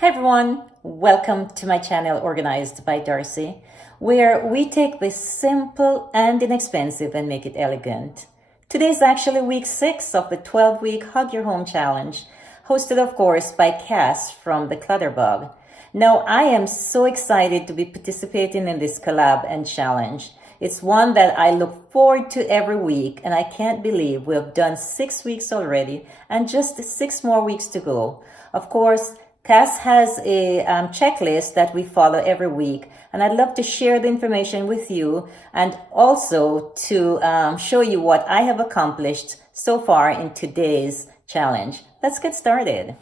Hi everyone, welcome to my channel Organized by Darci, where we take this simple and inexpensive and make it elegant. Today is actually week 6 of the 12-week Hug Your Home Challenge, hosted of course by Cass from the Clutterbug. Now I am so excited to be participating in this collab and challenge. It's one that I look forward to every week, and I can't believe we have done 6 weeks already and just 6 more weeks to go. Of course, Cass has a checklist that we follow every week, and I'd love to share the information with you and also to show you what I have accomplished so far in today's challenge. Let's get started.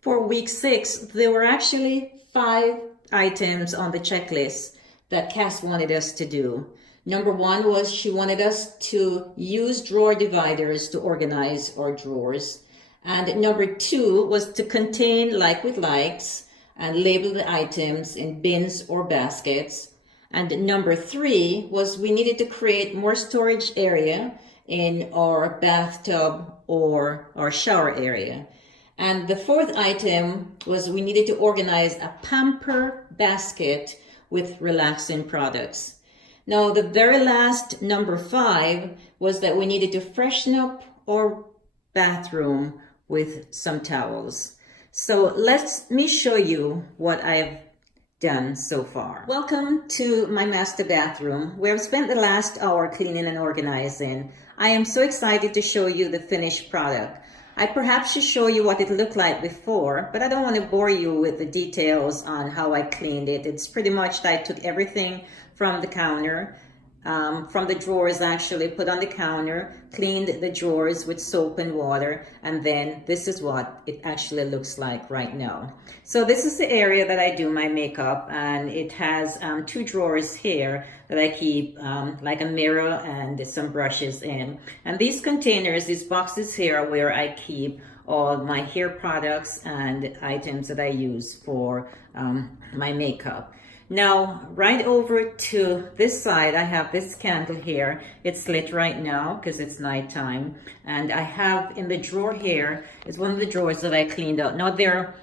For week 6, there were actually 5 items on the checklist that Cass wanted us to do. Number 1 was she wanted us to use drawer dividers to organize our drawers. And number 2 was to contain like with likes and label the items in bins or baskets. And number 3 was we needed to create more storage area in our bathtub or our shower area. And the 4th item was we needed to organize a pamper basket with relaxing products. Now, the very last number 5 was that we needed to freshen up our bathroom with some towels. So let me show you what I've done so far. Welcome to my master bathroom, where I've spent the last hour cleaning and organizing. I am so excited to show you the finished product. I perhaps should show you what it looked like before, but I don't want to bore you with the details on how I cleaned it. It's pretty much that I took everything from the counter, from the drawers actually, put on the counter, cleaned the drawers with soap and water, and then this is what it actually looks like right now. So this is the area that I do my makeup, and it has 2 drawers here that I keep like a mirror and some brushes in. And these containers, these boxes here, are where I keep all my hair products and items that I use for my makeup. Now, right over to this side, I have this candle here. It's lit right now because it's nighttime. And I have in the drawer here, is one of the drawers that I cleaned out. Now, there are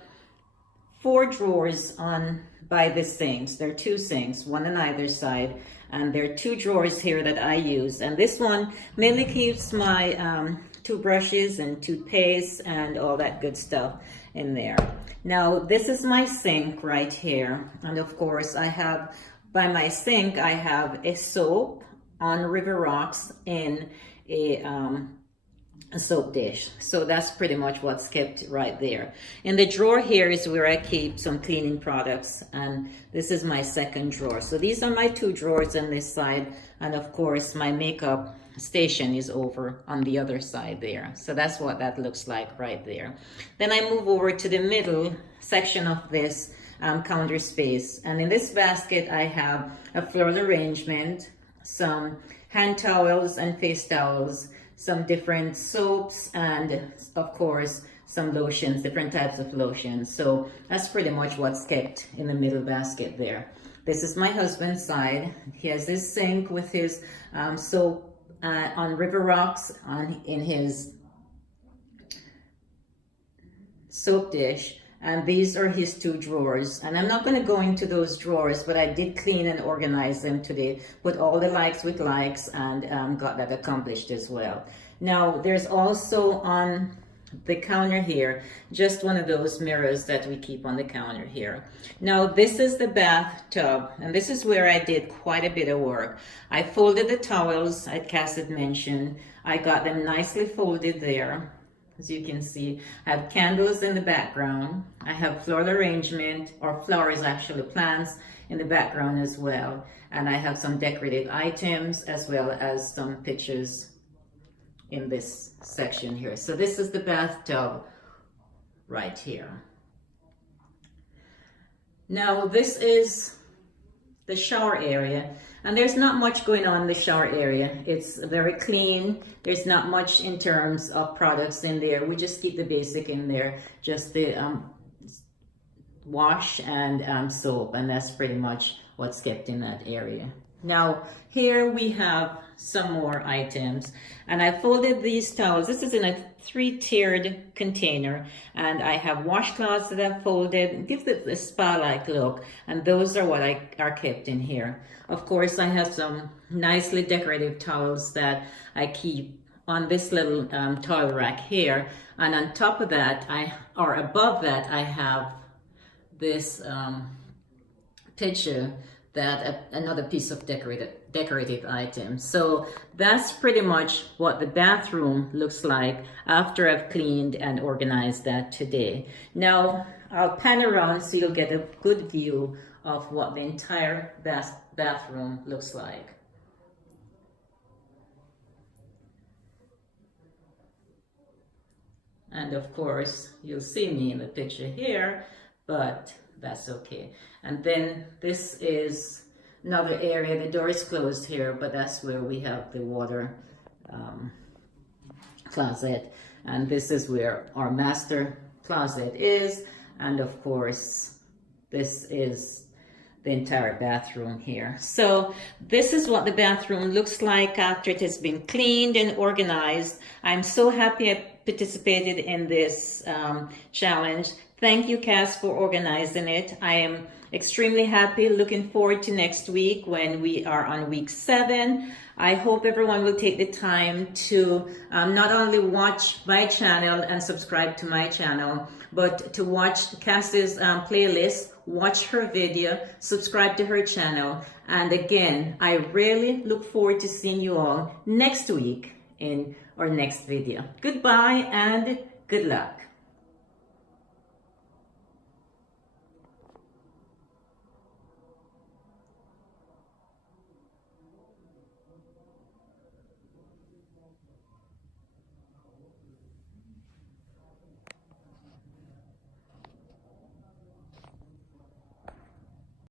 4 drawers on by the sinks. There are 2 sinks, one on either side. And there are 2 drawers here that I use. And this one mainly keeps my toothbrushes and toothpaste and all that good stuff in there. Now, this is my sink right here. And of course, I have, by my sink, I have a soap on River Rocks in a soap dish. So that's pretty much what's kept right there. In the drawer here is where I keep some cleaning products, and this is my 2nd drawer. So these are my 2 drawers on this side, and of course my makeup station is over on the other side there. So that's what that looks like right there. Then I move over to the middle section of this counter space, and in this basket I have a floral arrangement, some hand towels and face towels, some different soaps, and of course some lotions, different types of lotions. So that's pretty much what's kept in the middle basket there. This is my husband's side. He has this sink with his soap on River Rocks in his soap dish, and these are his 2 drawers. And I'm not going to go into those drawers, but I did clean and organize them today, put all the likes with likes, and got that accomplished as well. Now, there's also on the counter here just one of those mirrors that we keep on the counter here. Now, this is the bathtub, and this is where I did quite a bit of work. I folded the towels, as Cass had mentioned. I got them nicely folded there. As you can see, I have candles in the background. I have floral arrangement, or flowers actually, plants in the background as well. And I have some decorative items as well as some pictures in this section here. So this is the bathtub right here. Now this is the shower area, and there's not much going on in the shower area. It's very clean. There's not much in terms of products in there. We just keep the basic in there, just the wash and soap, and that's pretty much what's kept in that area. Now, here we have some more items, and I folded these towels. This is in a 3-tiered container, and I have washcloths that I've folded. It gives it a spa-like look, and those are what are kept in here. Of course, I have some nicely decorative towels that I keep on this little towel rack here, and on top of that, or above that, I have this picture that another piece of decorative item. So that's pretty much what the bathroom looks like after I've cleaned and organized that today. Now I'll pan around so you'll get a good view of what the entire bathroom looks like. And of course you'll see me in the picture here, but that's okay. And then this is another area. The door is closed here, but that's where we have the water closet. And this is where our master closet is. And of course, this is the entire bathroom here. So this is what the bathroom looks like after it has been cleaned and organized. I'm so happy I participated in this challenge. Thank you, Cass, for organizing it. I am extremely happy, looking forward to next week when we are on week 7. I hope everyone will take the time to not only watch my channel and subscribe to my channel, but to watch Cass's playlist, watch her video, subscribe to her channel. And again, I really look forward to seeing you all next week in our next video. Goodbye and good luck.